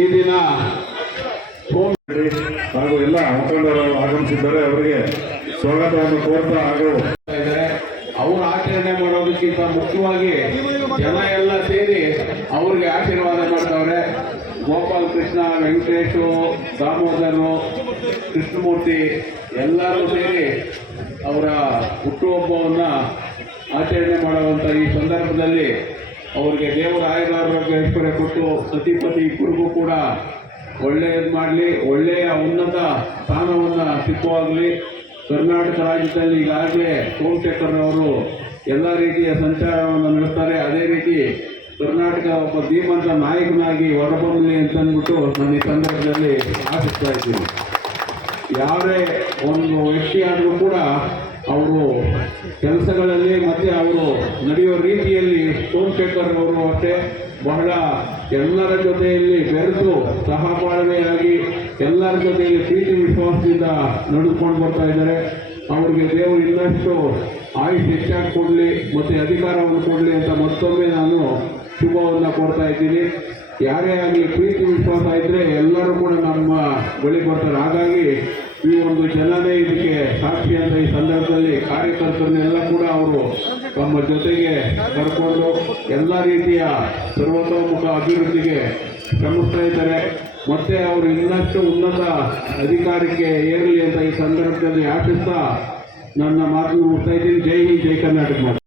ಈ ದಿನ ಹಾಗೂ ಎಲ್ಲ ಮುಖಂಡರು ಆಗಮಿಸಿದ್ದಾರೆ. ಅವರಿಗೆ ಸ್ವಾಗತವನ್ನು ಕೋರ್ತಾ ಹಾಗೂ ಅವರು ಆಚರಣೆ ಮಾಡೋದಕ್ಕಿಂತ ಮುಖ್ಯವಾಗಿ ಜನ ಎಲ್ಲ ಸೇರಿ ಅವ್ರಿಗೆ ಆಶೀರ್ವಾದ ಮಾಡ್ತವ್ರೆ. ಗೋಪಾಲ್ ಕೃಷ್ಣ, ವೆಂಕಟೇಶು, ದಾಮೋದರು, ಕೃಷ್ಣಮೂರ್ತಿ ಎಲ್ಲರೂ ಸೇರಿ ಅವರ ಹುಟ್ಟುಹಬ್ಬವನ್ನು ಆಚರಣೆ ಮಾಡುವಂಥ ಈ ಸಂದರ್ಭದಲ್ಲಿ ಅವರಿಗೆ ದೇವರ ಆಯುರಾರೋಗ್ಯ ಐಶ್ವರ್ಯ ಕೊಟ್ಟು ಸತಿಪತಿ ಇಬ್ಬರಿಗೂ ಕೂಡ ಒಳ್ಳೆಯದು ಮಾಡಲಿ, ಒಳ್ಳೆಯ ಉನ್ನತ ಸ್ಥಾನವನ್ನು ಸಿಕ್ಕುವಾಗಲಿ. ಕರ್ನಾಟಕ ರಾಜ್ಯದಲ್ಲಿ ಈಗಾಗಲೇ ಸೋಮಶೇಖರ್ ಅವರು ಎಲ್ಲ ರೀತಿಯ ಸಂಚಾರವನ್ನು ನಡೆಸ್ತಾರೆ. ಅದೇ ರೀತಿ ಕರ್ನಾಟಕ ಒಬ್ಬ ಧೀಮಂತ ನಾಯಕನಾಗಿ ಹೊರಬರಲಿ ಅಂತಂದ್ಬಿಟ್ಟು ನಾನು ಈ ಸಂದರ್ಭದಲ್ಲಿ ಆಶಿಸ್ತಾ ಇದ್ದೀನಿ. ಯಾರೇ ಒಂದು ವ್ಯಕ್ತಿ ಆದರೂ ಕೂಡ ಅವರು ಕೆಲಸಗಳಲ್ಲಿ ಮತ್ತು ಅವರು ನಡೆಯೋ ರೀತಿಯಲ್ಲಿ ಸೋಮಶೇಖರ್ ಅವರು ಅಷ್ಟೇ ಬಹಳ ಎಲ್ಲರ ಜೊತೆಯಲ್ಲಿ ಬೆರೆತು ಸಹಬಾಳ್ವೆಯಾಗಿ ಎಲ್ಲರ ಜೊತೆಯಲ್ಲಿ ಪ್ರೀತಿ ವಿಶ್ವಾಸದಿಂದ ನಡೆದುಕೊಂಡು ಬರ್ತಾ ಇದ್ದಾರೆ. ಅವ್ರಿಗೆ ದೇವರು ಇನ್ನಷ್ಟು ಆಯುಷ್ ಹೆಚ್ಚಾಗಿ ಕೊಡಲಿ ಮತ್ತು ಅಧಿಕಾರವನ್ನು ಕೊಡಲಿ ಅಂತ ಮತ್ತೊಮ್ಮೆ ನಾನು ಶುಭವನ್ನು ಕೋರ್ತಾ ಇದ್ದೀನಿ. ಯಾರೇ ಆಗಲಿ ಪ್ರೀತಿ ವಿಶ್ವಾಸ ಇದ್ದರೆ ಎಲ್ಲರೂ ಕೂಡ ನಮ್ಮ ಬಳಿ ಬರ್ತಾರೆ. ಹಾಗಾಗಿ ಈ ಒಂದು ಜನನೇ ಇದಕ್ಕೆ ಸಾಕ್ಷಿ ಅಂತ ಈ ಸಂದರ್ಭದಲ್ಲಿ ಕಾರ್ಯಕರ್ತರನ್ನೆಲ್ಲ ಕೂಡ ಅವರು ತಮ್ಮ ಜೊತೆಗೆ ಕರ್ಕೊಂಡು ಎಲ್ಲ ರೀತಿಯ ಸರ್ವತೋಮುಖ ಅಭಿವೃದ್ಧಿಗೆ ಶ್ರಮಿಸ್ತಾ ಇದ್ದಾರೆ. ಮತ್ತೆ ಅವರು ಇನ್ನಷ್ಟು ಉನ್ನತ ಅಧಿಕಾರಕ್ಕೆ ಏರಲಿ ಅಂತ ಈ ಸಂದರ್ಭದಲ್ಲಿ ಆಶಿಸ್ತಾ ನನ್ನ ಮಾತನ್ನು ಮುಗಿಸ್ತಾ ಇದ್ದೀನಿ. ಜೈ ಹಿಂದ್, ಜೈ ಕರ್ನಾಟಕ ಮಾತು.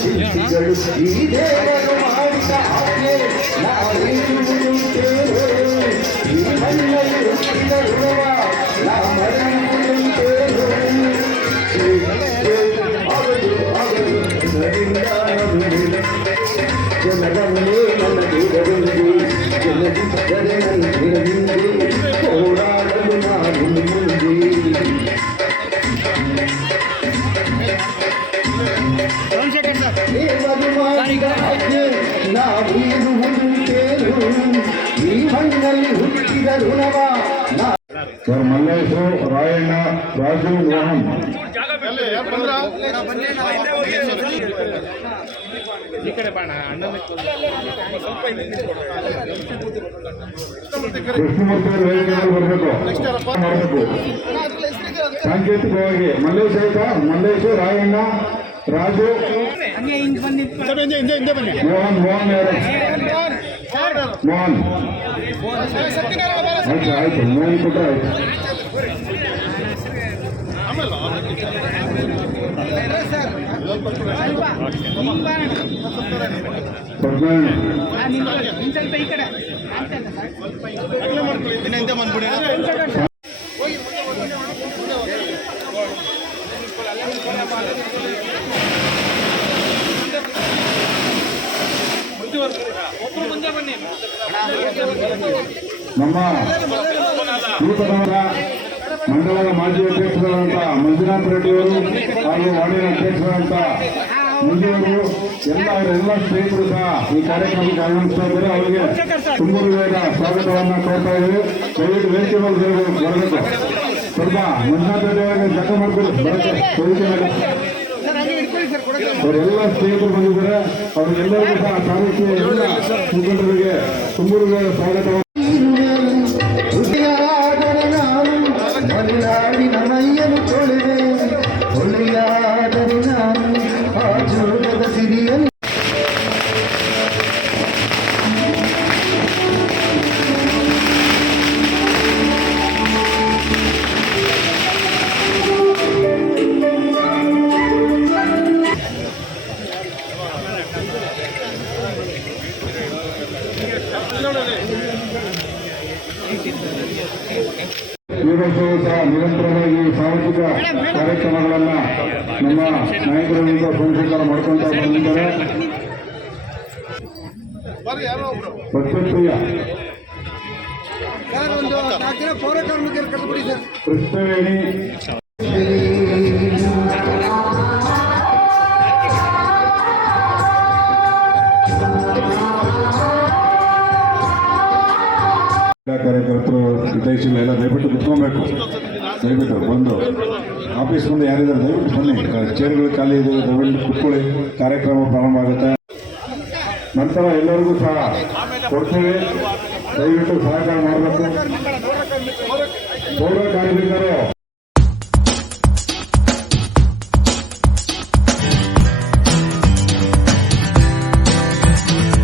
ಶಿಲ್ಪಿಗಳು ಈ ದೇವರು ಮಾಡಿದ ಆಜ್ಞೆ ನಾವೆಂದುಂಟೇವೆ, ಈ ಮಣ್ಣಲ್ಲಿ ಹುಟ್ಟಿದ ಋಣವ ನಾಮರಿಯುವುದುಂಟೇವೆ. ಜನಗಣನೆ ನನ್ನ ದೇವರಿಗೆ, ಜನದಿದ್ದರೆ ನನ್ನ ದಿನದಿಂದೆ ಹೋರಾಡಲು ನಾನು ಮುಂದೆ. ಈ ಮಣ್ಣಲ್ಲಿ ಹುಟ್ಟಿದ ಋಣವ ಸರ್ ಮಲ್ಲೇಶು, ರಾಯಣ್ಣ, ರಾಜು, ಮೋಹನ್. ಕೃಷ್ಣಮೂರ್ತಿ ವೇದಿಕೆಯಲ್ಲಿ ಬರಬೇಕು. ಸಾಂಕೇತಿಕವಾಗಿ ಮಲ್ಲೇಶ್ ಆಯ್ತಾ? ಮಲ್ಲೇಶು, ರಾಯಣ್ಣ, ರಾಜು, ಮೋಹನ್. ಮೋಹನ್ ಯಾರು? ಮೋಹನ್. ಆಯ್ತು ಆಯ್ತು, ಮೋಹನ್ ಕೊಟ್ಟರೆ ಆಯ್ತು. ನಮ್ಮ ನೂತನವರ ಮಂಡಲದ ಮಾಜಿ ಅಧ್ಯಕ್ಷರಾದಂಥ ಮಂಜುನಾಥ್ ರೆಡ್ಡಿಯವರು ಹಾಗೂ ವಾರ್ಡಿನ ಅಧ್ಯಕ್ಷರಾದಂಥ ಮುಂದಿನವರು ಎಲ್ಲ ಸ್ನೇಹಿತರು ಸಹ ಈ ಕಾರ್ಯಕ್ರಮಕ್ಕೆ ಆಗಮಿಸ್ತಾ ಇದ್ದಾರೆ. ಅವರಿಗೆ ತುಂಬ ಹೃದಯದ ಸ್ವಾಗತವನ್ನು ಕೋರ್ತಾ ಇದ್ದೀವಿ. ದಯವಿಟ್ಟು ವೇದಿಕೆ ಬರಬೇಕು. ಸ್ವಲ್ಪ ಮಂಜುನಾಥ್ ರೆಡ್ಡಿ ಅವರಿಗೆ ಜಗ ಮಾಡ್ಕೊಂಡು ಬರಕ್ಕೆ ಅವರೆಲ್ಲ ಸ್ನೇಹಿತರು ಬಂದಿದ್ದಾರೆ. ಅವರಿಗೆಲ್ಲರಿಗೂ ಸಹ ತಾಲೂಕಿನ ಎಲ್ಲ ಮುಖಂಡರಿಗೆ ತುಂಬ ಹೃದಯದ ಸ್ವಾಗತವನ್ನು ವರ್ಷವೂ ಸಹ ನಿರಂತರವಾಗಿ ಸಾಮಾಜಿಕ ಕಾರ್ಯಕ್ರಮಗಳನ್ನ ನಮ್ಮ ನಾಯಕರಿಂದ ಸೋಮಶೇಖರ ಮಾಡ್ಕೊಂತ ಬಂದಿದ್ದಾರೆ. ಸತ್ಯಪ್ರಿಯ ಕೃಷ್ಣವೇಣಿ ಕಾರ್ಯಕರ್ತರು ಹಿತೈಷಿಗಳು ಎಲ್ಲ ದಯವಿಟ್ಟು ಕುತ್ಕೊಬೇಕು. ದಯವಿಟ್ಟು ಬಂದು ಆಫೀಸ್ ಮುಂದೆ ಯಾರಿದ್ದಾರೆ ದಯವಿಟ್ಟು ಬನ್ನಿ. ಚೇರ್ಗಳು ಖಾಲಿ ಇದೆ, ದಯವಿಟ್ಟು ಕುತ್ಕೊಳ್ಳಿ. ಕಾರ್ಯಕ್ರಮ ಪ್ರಾರಂಭ ಆಗುತ್ತೆ. ನಂತರ ಎಲ್ಲರಿಗೂ ಸಹ ಕೊಡ್ತೇವೆ. ದಯವಿಟ್ಟು ಸಹಕಾರ ಮಾಡಬೇಕು. ಪೌರ ಕಾರ್ಮಿಕರು